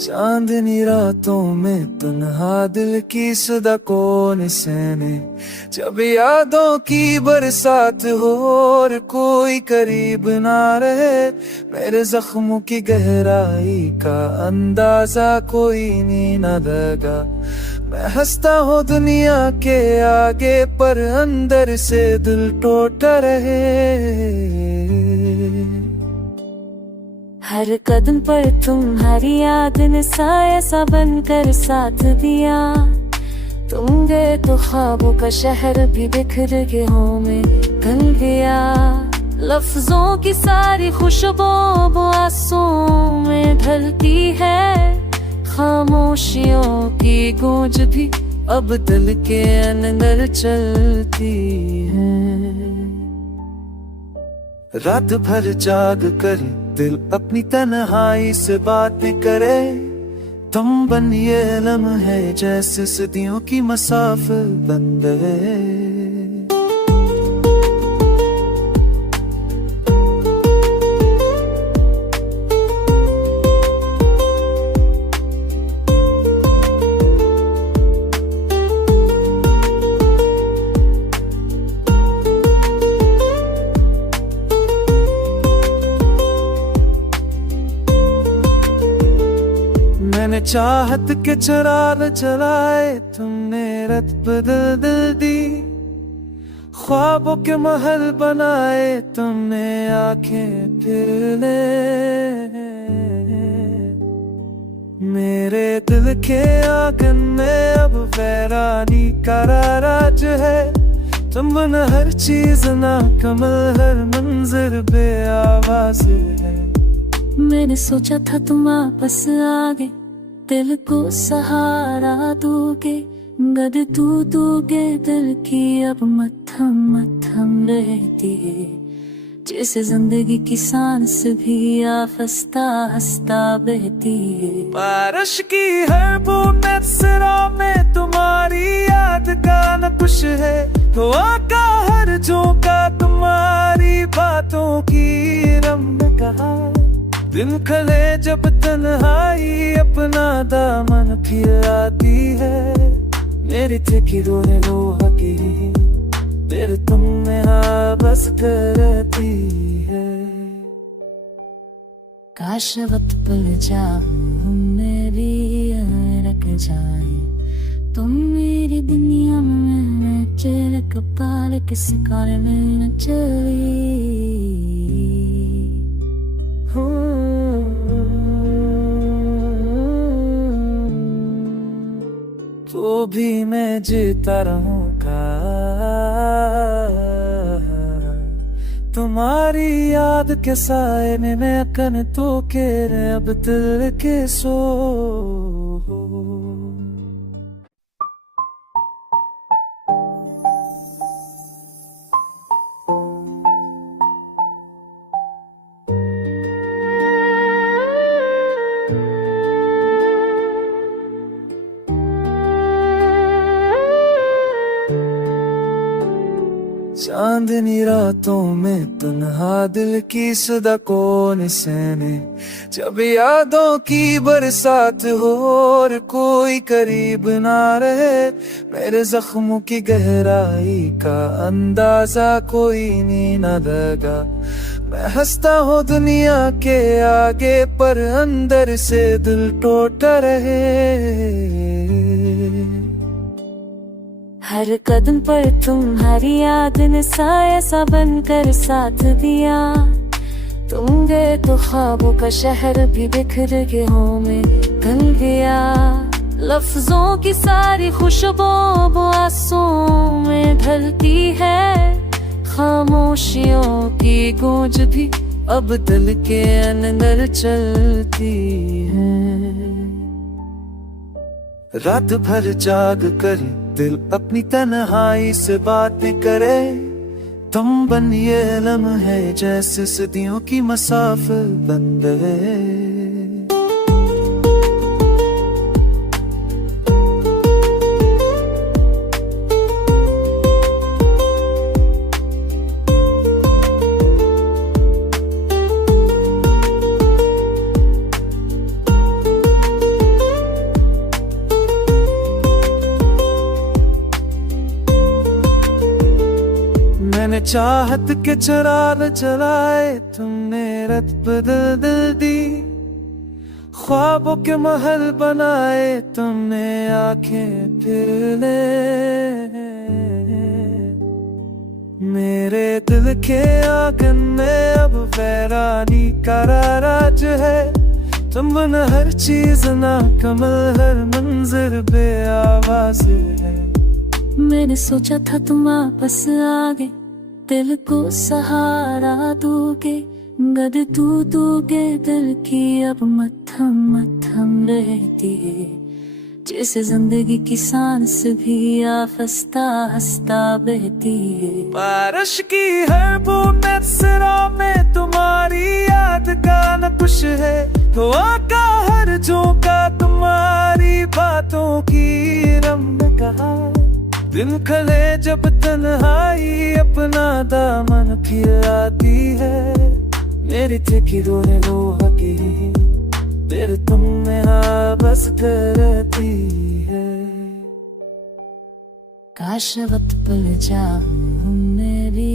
चांदनी रातों में तन्हा दिल की सदा कौन सहने, जब यादों की बरसात हो और कोई करीब ना रहे। मेरे जख्मों की गहराई का अंदाजा कोई नहीं न लगा। मैं हंसता हूँ दुनिया के आगे पर अंदर से दिल टूटा रहे। हर कदम पर तुम्हारी याद ने साया सा बनकर साथ दिया। तुम गए तो ख्वाबों का शहर भी बिखर के हों में ढल गया। लफ्जों की सारी खुशबू आंसुओं में ढलती है। खामोशियों की गूंज भी अब दिल के अंदर चलती है। रात भर जाग कर दिल अपनी तन्हाई से बातें करे। तुम बनिए लम्हे जैसे सदियों की मसाफिर बन गए। मैंने चाहत के चिराग जलाए, तुमने रत बदल दी। ख्वाबों के महल बनाए, तुमने आंखें फिर ले। मेरे दिल के आंगन में अब वैरानी का राज है। तुम बन हर चीज ना कमल, हर मंजर बे आवाज है। मैंने सोचा था तुम वापस आ गए, दिल को सहारा दोगे। गद तू दोगे दिल की अब मत्थम मत्थम रहती है। जैसे जिंदगी की सांस भी आफस्ता हंसता बहती है। बारिश की हर बूंद सिरों में तुम्हारी याद का नक्श है। हवा का हर झोंका तुम्हारी बातों की रंग कहा। दिन खले जब तन्हाई अपना दामन खिलाती है। मेरी थकी रोने रोह की फिर तुम में बस करती है। काश वक्त पर जाऊं मैं भी रख जाए। तुम मेरी दुनिया में चेहरे कपाल किसी काले में न चली। तो भी मैं जीता रहूंगा तुम्हारी याद के साए में। मैं कन तो के अब दिल के सो। चांदनी रातों में तन्हा दिल की सदा कौन सहने, जब यादों की बरसात हो और कोई करीब ना रहे। मेरे जख्मों की गहराई का अंदाजा कोई नहीं न लगा। मैं हंसता हूँ दुनिया के आगे पर अंदर से दिल टूटा रहे। हर कदम पर तुम्हारी याद ने साया सा बनकर साथ दिया। तुम गए तो ख्वाबों का शहर भी बिखर के हों में ढल गया। लफ्जों की सारी खुशबू आंसुओं में ढलती है। खामोशियों की गूंज भी अब दिल के अंदर चलती है। रात भर जाग कर दिल अपनी तन्हाई से बातें करे। तुम बनिए लम्हे जैसे सदियों की मसाफिर बन गए। चाहत के चराग जलाए तुमने, रत बदल दी ख्वाबों के महल बनाए तुमने, आंखें फिर ले मेरे दिल के आंगन में अब वैरानी का राज है। तुम बन हर चीज ना कमल, हर मंजर बे आवाज है। मैंने सोचा था तुम वापस आगे, दिल को सहारा दोगे, गद तू दोगे दिल की अब मत्थम मत्थम रहती है। जैसे जिंदगी की सांस भी आफस्ता हंसता बहती है। बारिश की हर बूंद सिरों में तुम्हारी याद का नक्श है। हवा का हर झोंका तुम्हारी बातों की रंग कहा। दिन खले जब तन्हाई अपना दामन खिलाती है। मेरी थकी रोने वो हकी तेरे तुम में बस करती है। काश वक्त पल जाऊं मैं भी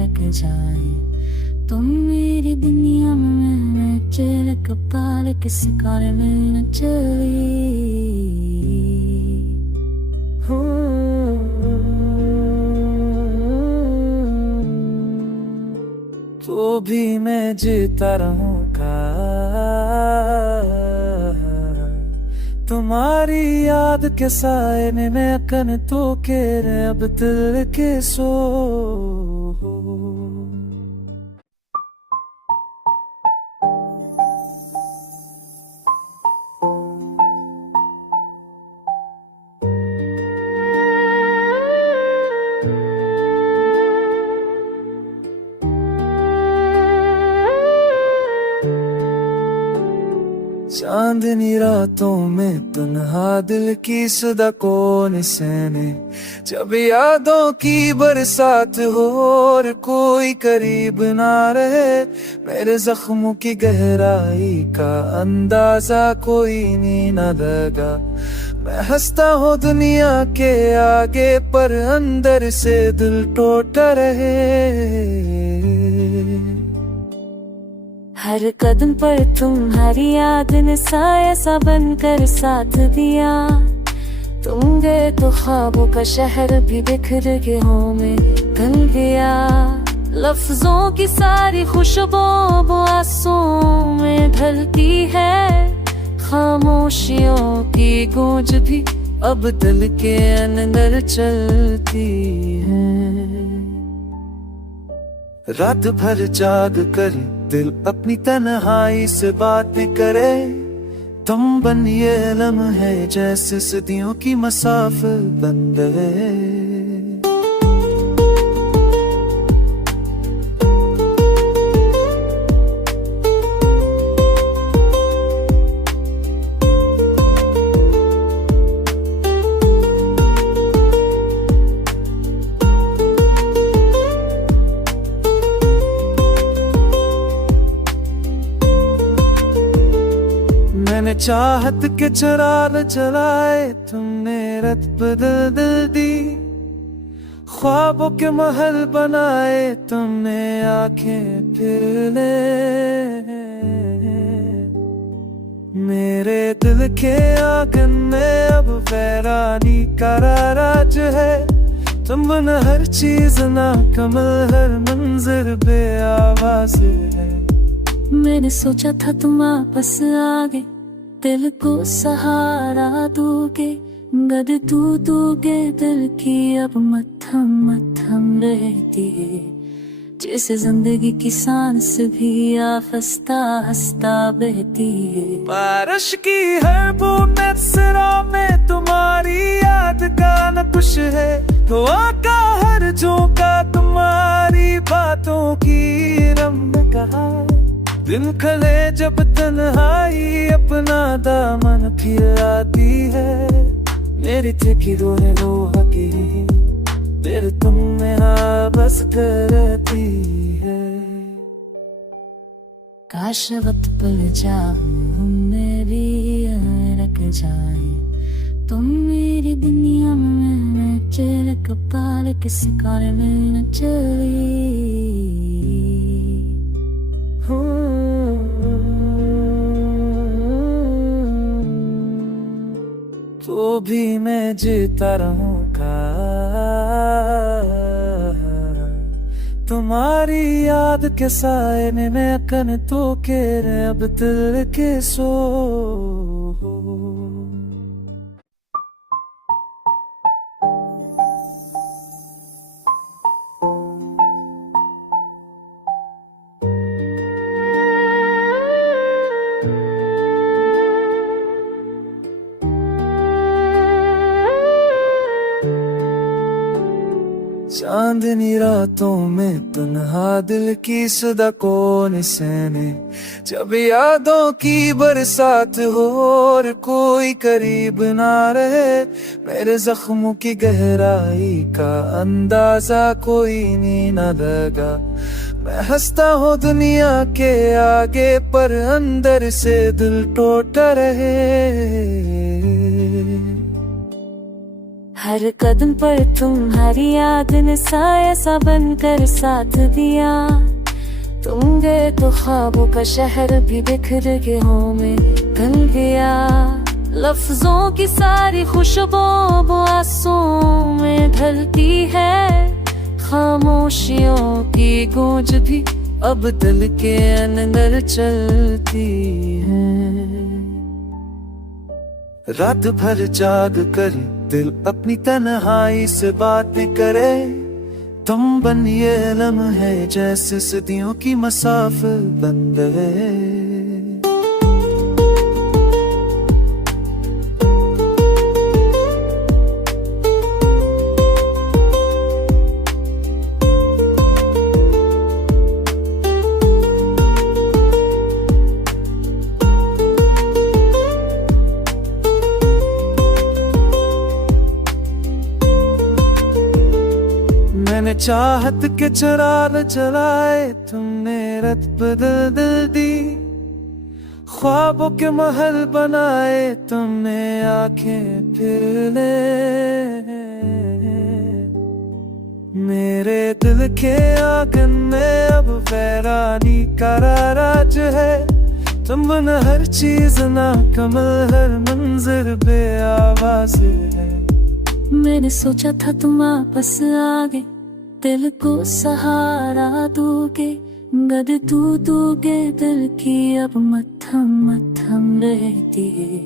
रख जाए, तुम मेरी दुनिया में मैं चल कपाल किसी कार में न चली। तो भी मैं जीता रहूंगा तुम्हारी याद के साए में। मैं अकन तो के अब दिल के सो। चांदनी रातों में तन्हा दिल की सदा कौन सहने। जब यादों की बरसात हो और कोई करीब ना रहे। मेरे जख्मों की गहराई का अंदाजा कोई नहीं न लगा। मैं हंसता हूँ दुनिया के आगे पर अंदर से दिल टूट रहे। हर कदम पर तुम्हारी याद ने साया सा बनकर साथ दिया। तुम गए तो ख्वाबों का शहर भी बिखर के में गल गया। लफ्जों की सारी खुशबू आंसुओं में ढलती है। खामोशियों की गूंज भी अब दिल के अंदर चलती है। रात भर जाग कर दिल अपनी तन्हाई से बात करे। तुम बनिए लम्हे जैसे सदियों की मसाफिर बन गए। मैंने चाहत के चराग जलाए तुमने, रत बदल दी ख्वाबों के महल बनाए तुमने, आंखें फिर ले मेरे दिल के आंगन में अब वैरानी का राज है। तुम बन हर चीज ना कमल, हर मंजर बे आवाज है। मैंने सोचा था तुम वापस आगे, दिल को सहारा दोगे, गद तू दोगे दिल की अब मत्थम मत्थम रहती है। जैसे जिंदगी की सांस भी आफस्ता हंसता बहती है। बारिश की हर बूंद सिरों में तुम्हारी याद का नक्श है। हवा का हर झोंका तुम्हारी बातों की रंग कहा। दिन खले जब तन्हाई अपना दामन खिलाती है। मेरी थकी रोने वो हकी तेरे तुम में बस करती है। काश वक्त पल जाऊं मैं भी रख जाए, तुम मेरी दुनिया में मैं चल कपाल किसी कार में न चली तो भी मैं जीता रहूंगा तुम्हारी याद के साए में मैं कन तो के अब दिल के सो चांदनी रातों में तन्हा दिल की सदा कौन सहने जब यादों की बरसात हो और कोई करीब ना रहे मेरे जख्मों की गहराई का अंदाजा कोई नहीं न लगा मैं हंसता हूँ दुनिया के आगे पर अंदर से दिल टूटा रहे हर कदम पर तुम्हारी याद ने साया सा बनकर साथ दिया तुम गए तो ख्वाबों का शहर भी बिखर के हो में गल गया लफ्जों की सारी खुशबू आंसुओं में ढलती है खामोशियों की गूंज भी अब दिल के अंदर चलती है रात भर जाग कर दिल अपनी तन्हाई से बात करे तुम बनिए लम्हे जैसे सदियों की मसाफिर बन गए मैंने चाहत के चराग जलाए तुमने रत बदल दी ख्वाबों के महल बनाए तुमने आंखें फिर ले मेरे दिल के आंगन में अब वैरानी का राज है तुम बन हर चीज ना कमल हर मंजर बे आवाज है मैंने सोचा था तुम वापस आ गए दिल को सहारा दोगे गद तू दोगे दिल की अब मत्थम मत्थम रहती है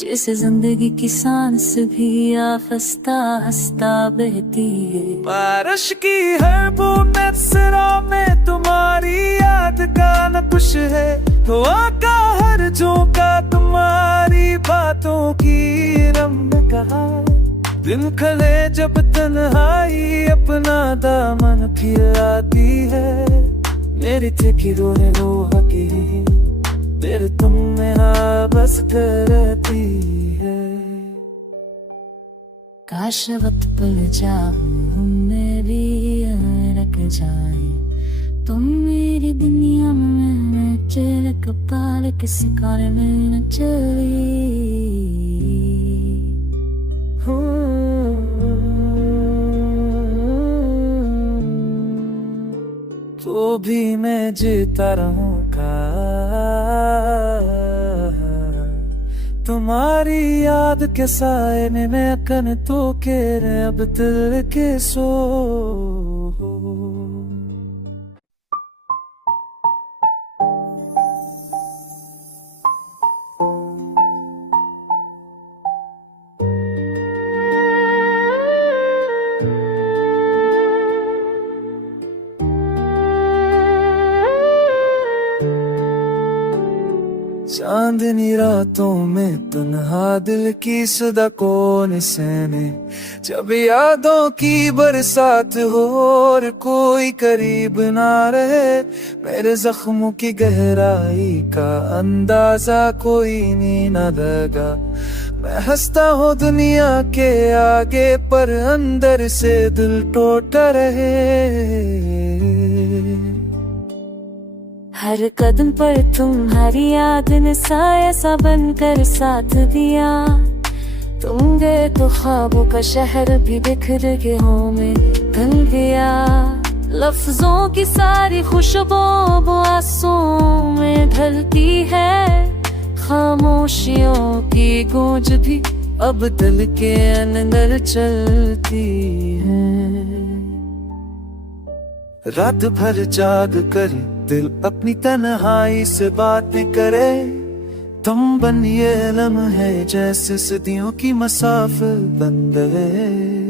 जैसे जिंदगी की सांस भी आफस्ता हंसता बहती है बारिश की हर बूंद सिरों में तुम्हारी याद का नक्श है हवा का हर झोंका तुम्हारी बातों की रंग कहा दिन खले जब तन्हाई अपना दामन खिलाती है मेरी थकी रोने रोहकी तेरे तुम में बस करती है काश वक्त पर जाऊं मैं भी रख जाए तुम मेरी दुनिया में मैं चल कपाल किसी कार में न चली तो भी मैं जीता रहूंगा तुम्हारी याद के साए में मैं कन तो के अब दिल के सो चांदनी रातों में तन्हा दिल की सदा कौन सहने जब यादों की बरसात हो और कोई करीब ना रहे मेरे जख्मों की गहराई का अंदाजा कोई नहीं न लगा मैं हंसता हूँ दुनिया के आगे पर अंदर से दिल टूटा रहे हर कदम पर तुम्हारी याद ने साया सा बनकर साथ दिया तुम गए तो ख्वाबों का शहर भी बिखर के में बन गया। लफ्जों की सारी खुशबू आंसुओं में ढलती है, खामोशियों की गूंज भी अब दिल के अंदर चलती है। रात भर जाग कर दिल अपनी तन्हाई से बातें करे, तुम बनिए लम्हे जैसे सदियों की मसाफिर बन गए।